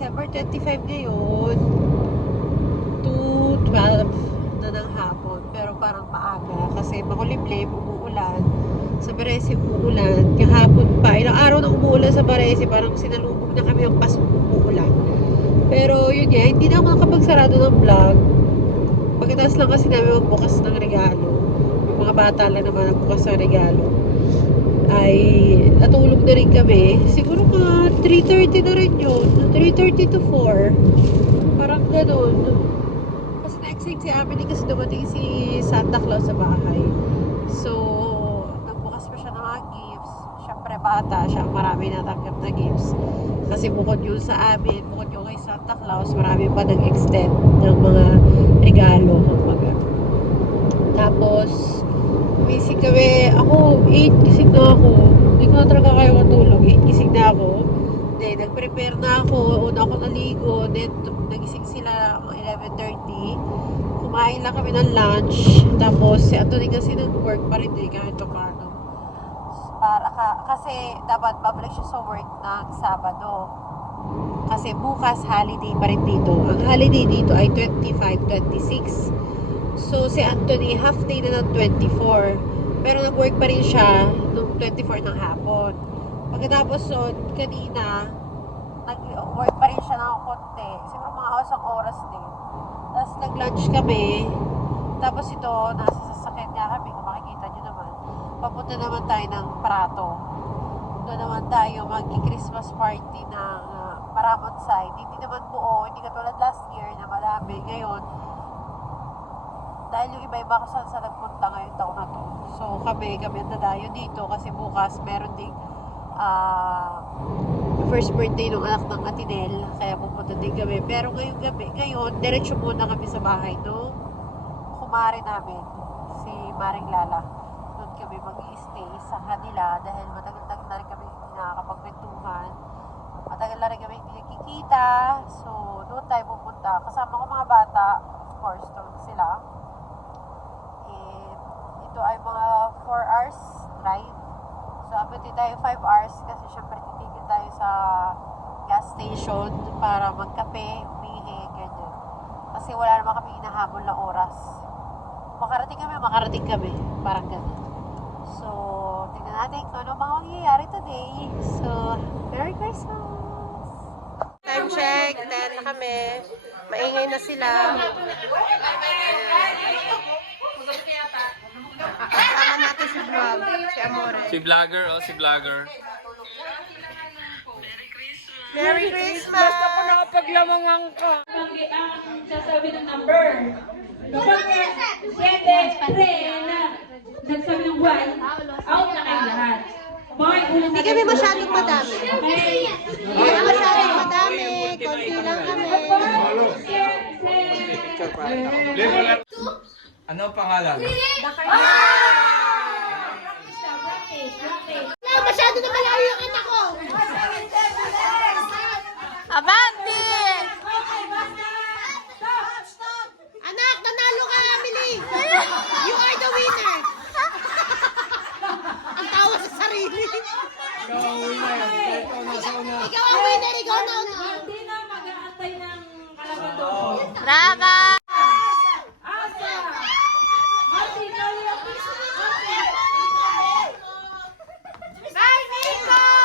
December 25 ngayon. 2:12 na ng hapon. Pero parang maaga kasi makulimlim, umuulan. Sa Varese umuulan. Kahapon pa, ilang araw na umuulan sa Varese, parang sinalubog na kami ang pasok umuulan. Pero yun nga, hindi na ako nakapagsarado ng vlog. Pagkatapos lang kasi namin magbukas ng regalo. Yung mga bata lang naman magbukas ng regalo. Ay natulog na rin kami. Siguro mga 3:30 na rin yun. 3:30 to 4. Parang ganun. Kasi next week si Amelie kasi dumating si Santa Claus sa bahay. So, nagbukas pa siya ng mga gifts. Siyempre bata siya. Marami natanggap na gifts. Kasi bukod yun sa amin, bukod yun kay Santa Claus, marami pa nag-extend ng mga regalo. Kumbaga. Tapos, busy kami. Ako, 8 gising na ako. Hindi ko na talaga kayo matulog. 8 gising na ako. Then, nag-prepare na ako. Una ako naligo. Then, nagising sila mga 11:30. Kumain lang kami ng lunch. Tapos, si Anthony kasi nag-work pa rin din kahit pa paano. Kasi, dapat babalik siya sa work ng Sabado. Kasi bukas, holiday pa rin dito. Ang holiday dito ay 25, 26. So, si Anthony, half day na ng 24. Pero nag-work pa rin siya noong 24 ng hapon. Pagkatapos nun, kanina, nag-work pa rin siya ng konti. Siguro mga isang oras din. Tapos nag-lunch kami. Tapos ito, nasa sasakyan niya kami. Kung makikita nyo naman. Papunta naman tayo ng Prato. Doon naman tayo mag-Christmas party ng Paramount side. Hindi naman buo. Hindi katulad last year na marami. Ngayon, dahil yung iba-iba ko saan sa nagpunta ngayong taon na to. So kami ang dadayo dito kasi bukas meron ding first birthday ng anak ng Atinel. Kaya pupunta din kami. Pero ngayon, diretso muna kami sa bahay no? Kumare namin, si Maring Lala. Doon kami mag-i-stay sa kanila dahil matagal-tagal na rin kami hindi nakakapagkwentuhan. Matagal na rin kami hindi nakikita. So, doon tayo pupunta. Kasama ko mga bata, of course, doon sila. Ito ay mga 4 hours drive. So, abot tayo 5 hours kasi syempre titigil tayo sa gas station para magkape, umihi, ganyan. Kasi wala naman kami hinahabol na oras. Makarating kami. Parang ganyan. So, tingnan natin kung ano mga mangyayari today. So, Merry Christmas! Time check, 10 na kami. Maingay na sila. Kasama natin si vlog, si Amore. Si vlogger, si vlogger. Merry Christmas! Basta ko nakapaglamangan ka. Ang sasabi ng number. Kapag 7, 3 na nagsabi ng 1, out na kayo lahat. Hindi kami masyadong madami. Hindi kami masyadong madami. Konti lang kami. Ano ang pangalan? Masyado na malayo yung anak ko. Abante! Anak, nanalo ka, Amelie. You are the winner. Ang tawa sa sarili. Ikaw ang winner. Ikaw nasa una. Ikaw ang winner, ikaw na. Hindi na mag-aantay ng kalaban. Brava! Asa! Martin, kali ang Bye, Nico!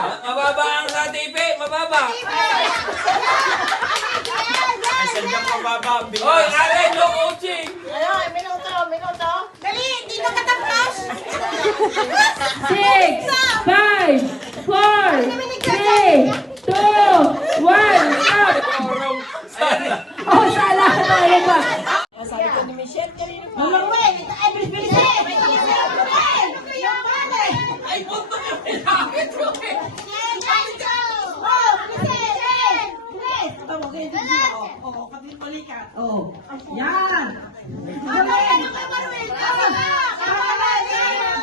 Mababa ang sa TV, mababa. Ay, sadyang mababa ang bigas. Hoy, Allen, no coaching. Dali, dito ka tapos! 6, 5, 4, 3, 2, 1, stop! Oh, sala ka tayo ba? Mama Ruel, ito ay bilis-bilis eh! Ay, punto ka pinakit, Ruel.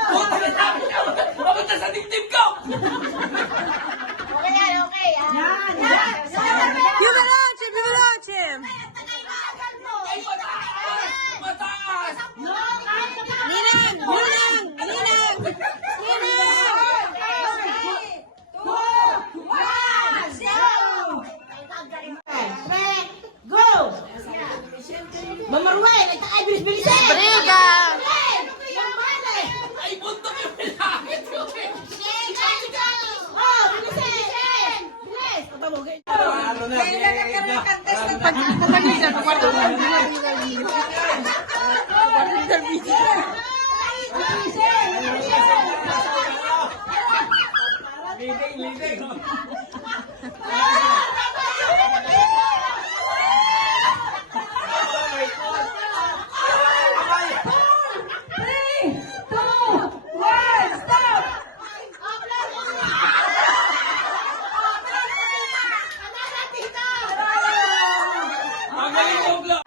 Puta ka namin ka. Papunta sa dibdib ko. Ay, mataas. Mataas. Mama Ruel, ito ay bilis-bilis eh! Ay, punto ka pinakit, Ruel. Ano na, binigay na. Lilig. Magaling mo, Glo.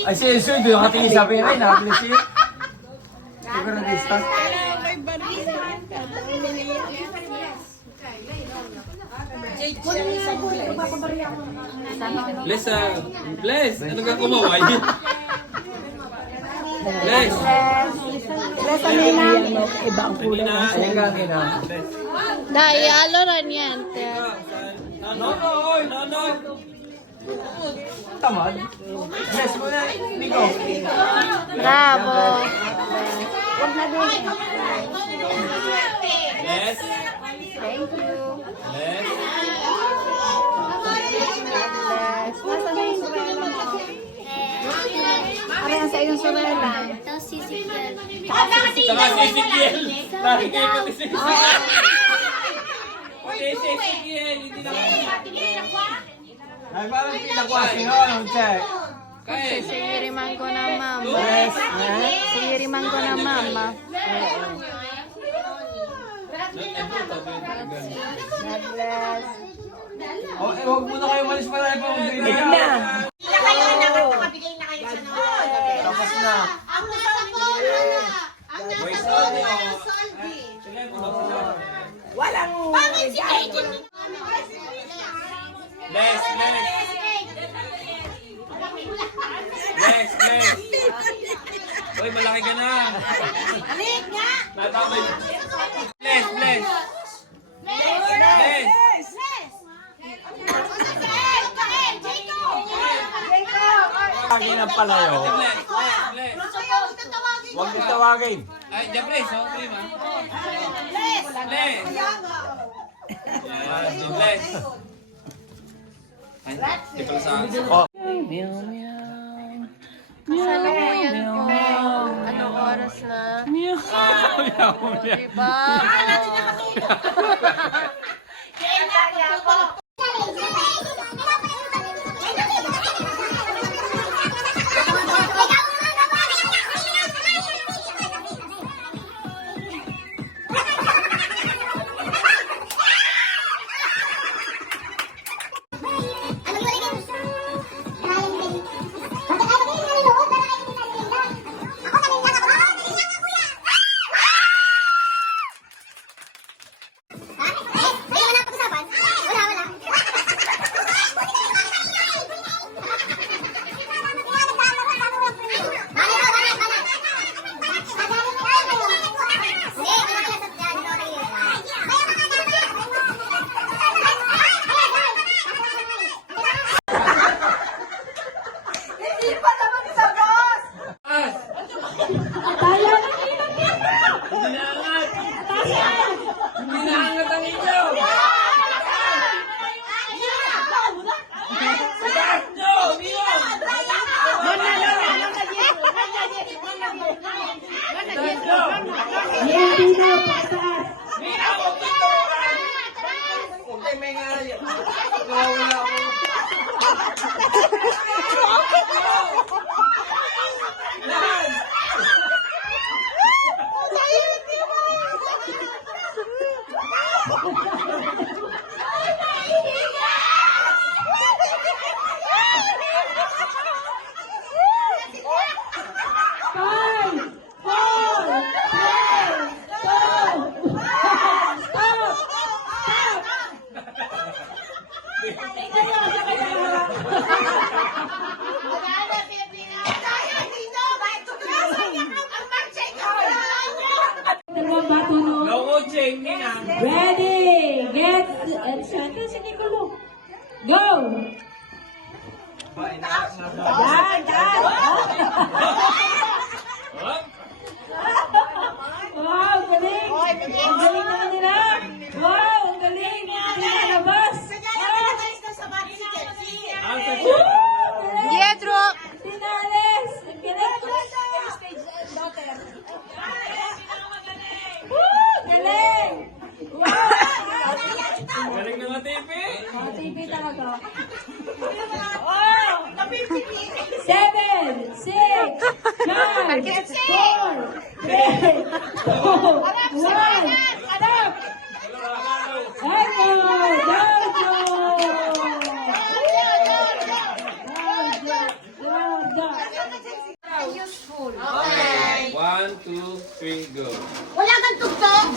Ay, si Isoy, doon nakatingin sa akin rin, nabilis siya. Siguro na discuss. Bless, bless. Ano ka kumaway? Bless. Ayan ka akin, ha? Nonoy, nonoy. Tamad. Bless mo na, Nico. Bless. Bless. Saka si Ezekiel. Nakikita ko si Ezekiel. Pati si Ezekiel. Hindi na Ay, parang pinakwasin ko, ano, check. kaya. Siyiriman ko na mama. Bless, ha? Siyiriman ko na mama. Oh, eh, huwag muna kayo malis pala pa kung bibigyan. Nakabigay na kayo sa noon. Tapos na. Ang nasa phone, ang nasa phone ay ang soldi. Bakit si Katie? Bless, bless. Bless, bless. Uy, malaki ka na. Alik nga! Natamay. Bless, bless. Bless. Tawagin ang palayo. Bless, bless, bless. Huwag niyo tawagin. Ay, diyan, bless. Oh, prima. Bless. Yan, si bless. Ay, di pala sa akin. Oh. Salukuyan ko. Anong oras na? Diba? Ha? Sino? Pataas. Mira, huwag dito. Okay, may nga. Nawawala ako. Five, four, three, two, one. Stop! Stop! Tingnan mo sa kanya harap. Wala na, Pilipinas. Tayo dito. Ang mag-check out. Dalawang bato, no? No coaching, Nina. Ready, get, and set. Si Nicolo. Go! Yan, yan. Huh? Wow, galing. Ang galing naman nila. Wow, ang galing. Ang labas. Ang sa Pietro! Tinales. Ang galing. Woo, galing. Wow. galing ng TV. TV talaga. Wow. 7, 6, 5, 4, 3, 2, 1. Stop! Echo! Dojo! Okay. 1, 2, 3, go. Wala kang tugtog?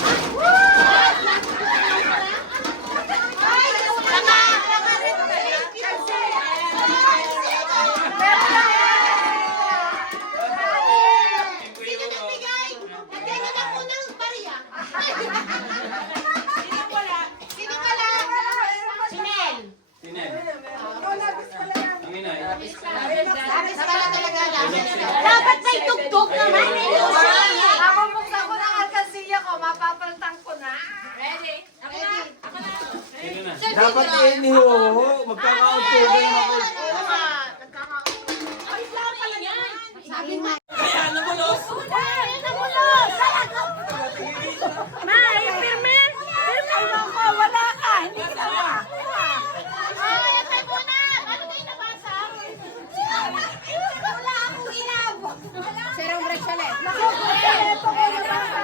Sino nagbigay? Lagyan niyo na muna ng barya. Sino wala? Sinel. Sinen. Sige na. Labis pala talaga. Dapat may tugtog naman. Mapapuksan ko ng alkansiya ko. Mapapaltang ko na. Ready? Sige na. Dapat iniho. Magkakauntugan ako. Sabi mo. Kaya namulos. May, pirme! Pirme ko, wala ka! Hindi ka makakuha! Ay, atay mo na! Ano kayo nabasa? Wala akong inabot! Serong bracelet! Naku, bracelet ko nabasa!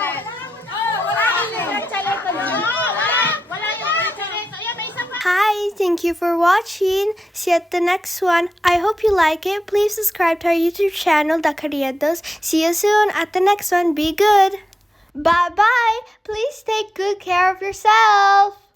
Wala akong bracelet ko wala yung bracelet! Ayan, may isa pa! Hi, thank you for watching. See you at the next one. I hope you like it. Please subscribe to our YouTube channel, The Carriedos. See you soon at the next one. Be good. Bye bye. Please take good care of yourself.